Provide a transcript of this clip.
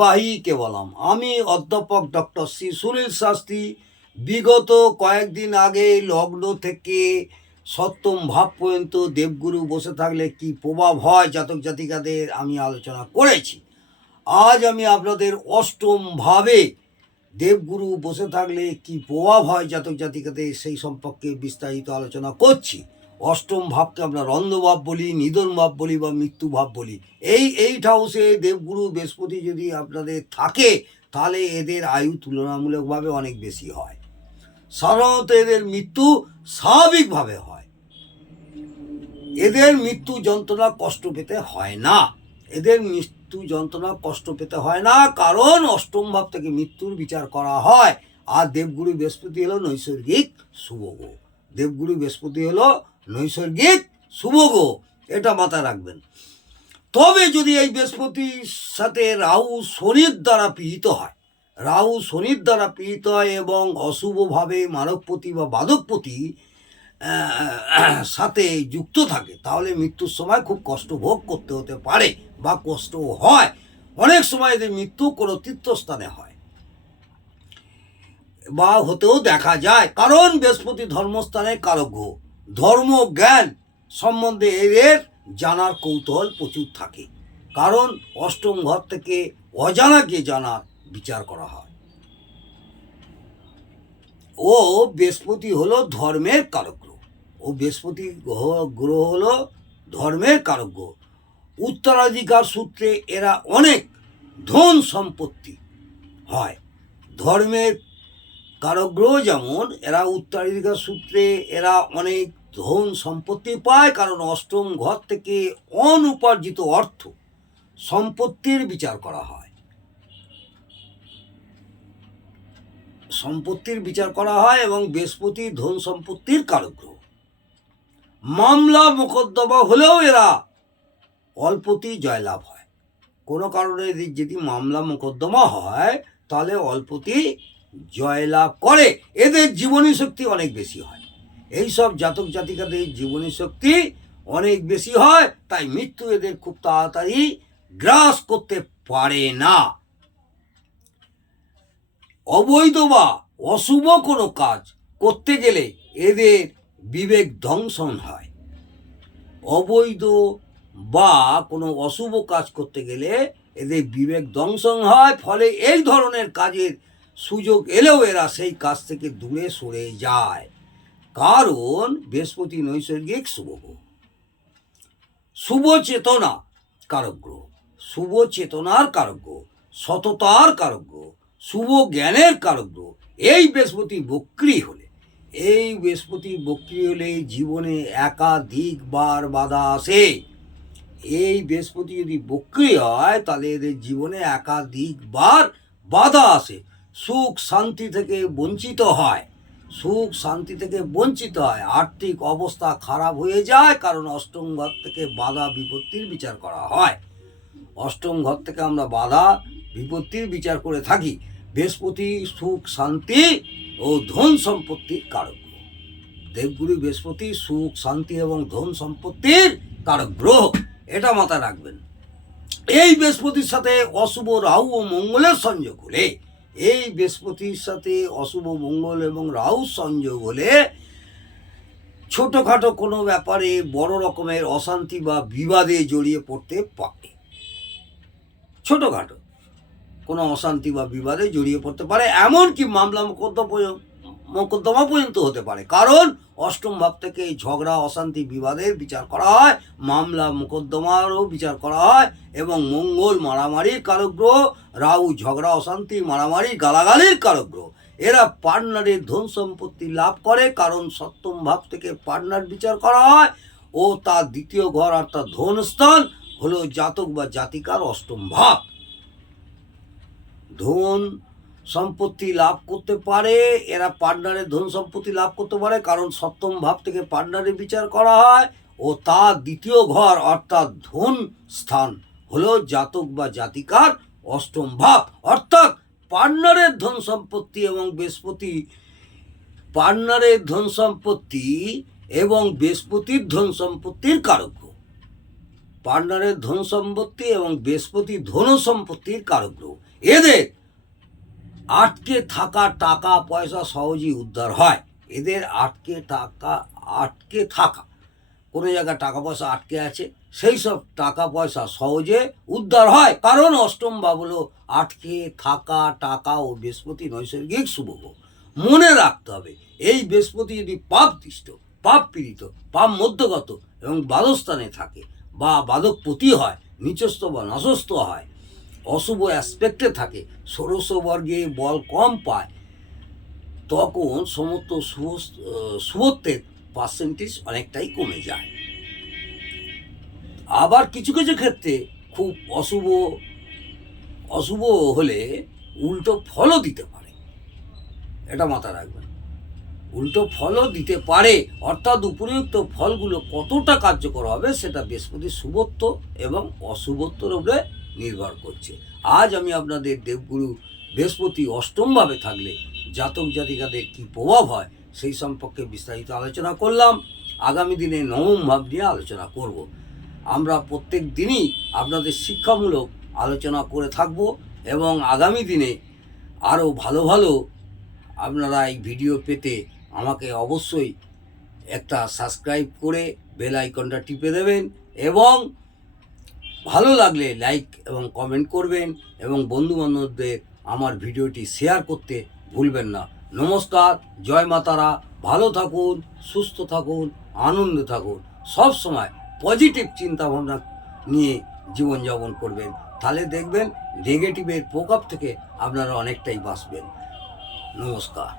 বাহীকে বললাম আমি অধ্যাপক ডক্টর শ্রী সুনীল শাস্ত্রী। বিগত কয়েকদিন আগে লগ্ন থেকে সপ্তম ভাব পর্যন্ত দেবগুরু বসে থাকলে কি প্রভাব হয় জাতক জাতিকাদের আমি আলোচনা করেছি। আজ আমি আপনাদের অষ্টম ভাবে দেবগুরু বসে থাকলে কি প্রভাব হয় জাতক জাতিকাদের সেই সম্পর্কে বিস্তারিত আলোচনা করছি। অষ্টম ভাবকে আমরা রন্ধভাব বলি, নিধন ভাব বলি বা মৃত্যু ভাব বলি। এইট হাউসে দেবগুরু বৃহস্পতি যদি আপনাদের থাকে তাহলে এদের আয়ু তুলনামূলকভাবে অনেক বেশি হয়। সাধারণত এদের মৃত্যু স্বাভাবিকভাবে হয়। এদের মৃত্যু যন্ত্রণা কষ্ট পেতে হয় না। এদের মৃত্যু যন্ত্রণা কষ্ট পেতে হয় না, কারণ অষ্টম ভাব থেকে মৃত্যুর বিচার করা হয়। আর দেবগুরু বৃহস্পতি হলো নৈসর্গিক শুভগ্রহ। দেবগুরু বৃহস্পতি হলো নৈসর্গিক শুভগ্রহ, এটা মাথায় রাখবেন। তবে যদি এই বৃহস্পতির সাথে রাহু শনির দ্বারা পীড়িত হয়, রাহু শনির দ্বারা পীড়িত হয় এবং অশুভভাবে মানবপতি বা বাদকপতি সাথে যুক্ত থাকে, তাহলে মৃত্যুর সময় খুব কষ্ট ভোগ করতে হতে পারে বা কষ্ট হয়। অনেক সময় এদের মৃত্যু কোনো তীর্থস্থানে হয় বা হতেও দেখা যায়, কারণ বৃহস্পতি ধর্মস্থানের কারক গ্রহ। ধর্ম জ্ঞান সম্বন্ধে এদের জানার কৌতূহল প্রচুর থাকে, কারণ অষ্টম ঘর থেকে অজানাকে জানার বিচার করা হয়। ও বৃহস্পতি হলো ধর্মের কারক গ্রহ। ও বৃহস্পতি গ্রহ হলো ধর্মের কারক গ্রহ। উত্তরাধিকার সূত্রে এরা অনেক ধন সম্পত্তি হয়। ধর্মের কারক গ্রহ যেমন, এরা উত্তরাধিকার সূত্রে এরা অনেক ধন সম্পত্তি পায়, কারণ অষ্টম ঘর থেকে অনুপার্জিত অর্থ সম্পত্তির বিচার করা হয়। সম্পত্তির বিচার করা হয় এবং বৃহস্পতি ধন সম্পত্তির কারক গ্রহ। মামলা মোকদ্দমা হলেও এরা অল্পতেই জয়লাভ হয়। কোনো কারণে যদি মামলা মোকদ্দমা হয় তাহলে অল্পতেই জয়লাভ করে। এদের জীবনী শক্তি অনেক বেশি হয়। এইসব জাতক জাতিকাদের জীবনী শক্তি অনেক বেশি হয়, তাই মৃত্যু এদের খুব তাড়াতাড়ি গ্রাস করতে পারে না। অবৈধ বা অশুভ কোনো কাজ করতে গেলে এদের বিবেক দংশন হয়। অবৈধ বা কোনো অশুভ কাজ করতে গেলে এদের বিবেক দংশন হয়, ফলে এই ধরনের কাজের সুযোগ এলেও এরা সেই কাজ থেকে দূরে সরে যায়, কারণ বৃহস্পতি নৈসর্গিক শুভগ্রহ। শুভ চেতনা কারক গ্রহ, শুভ চেতনার কারক গ্রহ, সততার কারক গ্রহ, শুভ জ্ঞানের কারক গ্রহ। এই বৃহস্পতি বক্রী হলে, এই বৃহস্পতি বক্রী হলে জীবনে একাধিকবার বাধা আসে। এই বৃহস্পতি যদি বক্রী হয় তাহলে এদের জীবনে একাধিকবার বাধা আসে। সুখ শান্তি থেকে বঞ্চিত হয়, সুখ শান্তি থেকে বঞ্চিত হয়। আর্থিক অবস্থা খারাপ হয়ে যায়, কারণ অষ্টম ঘর থেকে বাধা বিপত্তির বিচার করা হয়। অষ্টম ঘর থেকে আমরা বাধা বিপত্তির বিচার করে থাকি। বৃহস্পতি সুখ শান্তি ও ধন সম্পত্তির কারক গ্রহ। দেবগুরু বৃহস্পতি সুখ শান্তি এবং ধন সম্পত্তির কারক গ্রহ, এটা মাথায় রাখবেন। এই বৃহস্পতির সাথে অশুভ রাহু ও মঙ্গলের সংযোগ হলে, এই বৃহস্পতির সাথে অশুভ মঙ্গল এবং রাহু সংযোগ হলে ছোটোখাটো কোনো ব্যাপারে বড় রকমের অশান্তি বা বিবাদে জড়িয়ে পড়তে পারে। ছোটোখাটো কোনো অশান্তি বা বিবাদে জড়িয়ে পড়তে পারে, এমনকি মামলা মোকদ্দমা পর্যন্ত হতে পারে, কারণ অষ্টম ভাব থেকে ঝগড়া অশান্তি বিবাদের বিচার করা হয়, মামলা মোকদ্দমারও বিচার করা হয়। এবং মঙ্গল মারামারির কারক গ্রহ, রাহু ঝগড়া অশান্তি মারামারি গালাগালির কারক গ্রহ। এরা পার্টনারের ধন সম্পত্তি লাভ করে, কারণ সপ্তম ভাব থেকে পার্টনার বিচার করা হয় ও তার দ্বিতীয় ঘর অর্থাৎ ধন স্থান হলো জাতক বা জাতিকার অষ্টম ভাব। ধন সম্পত্তি লাভ করতে পারে, এরা পার্টনারের ধন সম্পত্তি লাভ করতে পারে, কারণ সপ্তম ভাব থেকে পার্টনারের বিচার করা হয় ও তার দ্বিতীয় ঘর অর্থাৎ ধন স্থান হলো জাতক বা জাতিকার অষ্টম ভাব। অর্থাৎ পার্টনারের ধন সম্পত্তি এবং বৃহস্পতি, পার্টনারের ধন সম্পত্তি এবং বৃহস্পতির ধন সম্পত্তির কারক। পার্টনারের ধন সম্পত্তি এবং বৃহস্পতি ধন সম্পত্তির কারক গ্রহ। এদের আটকে থাকা টাকা পয়সা সহজেই উদ্ধার হয়। এদের আটকে থাকা কোনো জায়গায় টাকা পয়সা আটকে আছে, সেই সব টাকা পয়সা সহজে উদ্ধার হয়, কারণ অষ্টম ভাব হলো আটকে থাকা টাকা ও বৃহস্পতি নৈসর্গিক শুভগ্রহ। মনে রাখতে হবে, এই বৃহস্পতি যদি পাপদৃষ্ট, পাপ পীড়িত, পাপ মধ্যগত এবং বাদস্থানে থাকে বা বাদকপতি হয়, নিচস্থ বা নশস্থ হয়, অশুভ অ্যাসপেক্টে থাকে, ষোড়শ বর্গে বল কম পায়, তখন সমস্ত শুভত্বের পার্সেন্টেজ অনেকটাই কমে যায়। আবার কিছু কিছু ক্ষেত্রে খুব অশুভ হলে উল্টো ফলও দিতে পারে, এটা মাথায় রাখবেন। উল্টো ফলও দিতে পারে, অর্থাৎ উপরিউক্ত ফলগুলো কতটা কার্যকর হবে সেটা বৃহস্পতির শুভত্ব এবং অশুভত্বর উপরে নির্ভর করছে। আজ আমি আপনাদের দেবগুরু বৃহস্পতি অষ্টমভাবে থাকলে জাতক জাতিকাদের কী প্রভাব হয় সেই সম্পর্কে বিস্তারিত আলোচনা করলাম। আগামী দিনে নবম ভাব নিয়ে আলোচনা করব। আমরা প্রত্যেক দিনই আপনাদের শিক্ষামূলক আলোচনা করে থাকব এবং আগামী দিনে আরও ভালো ভালো আপনারা এই ভিডিও পেতে আমাকে অবশ্যই একটা সাবস্ক্রাইব করে বেল আইকনটা টিপে দেবেন এবং ভালো লাগলে লাইক এবং কমেন্ট করবেন এবং বন্ধুবান্ধবদের আমার ভিডিওটি শেয়ার করতে ভুলবেন না। নমস্কার, জয় মাতারা, ভালো থাকুন, সুস্থ থাকুন, আনন্দে থাকুন, সব সময় পজিটিভ চিন্তাভাবনা নিয়ে জীবনযাপন করবেন, তাহলে দেখবেন নেগেটিভের প্রকোপ থেকে আপনারা অনেকটাই বাঁচবেন। নমস্কার।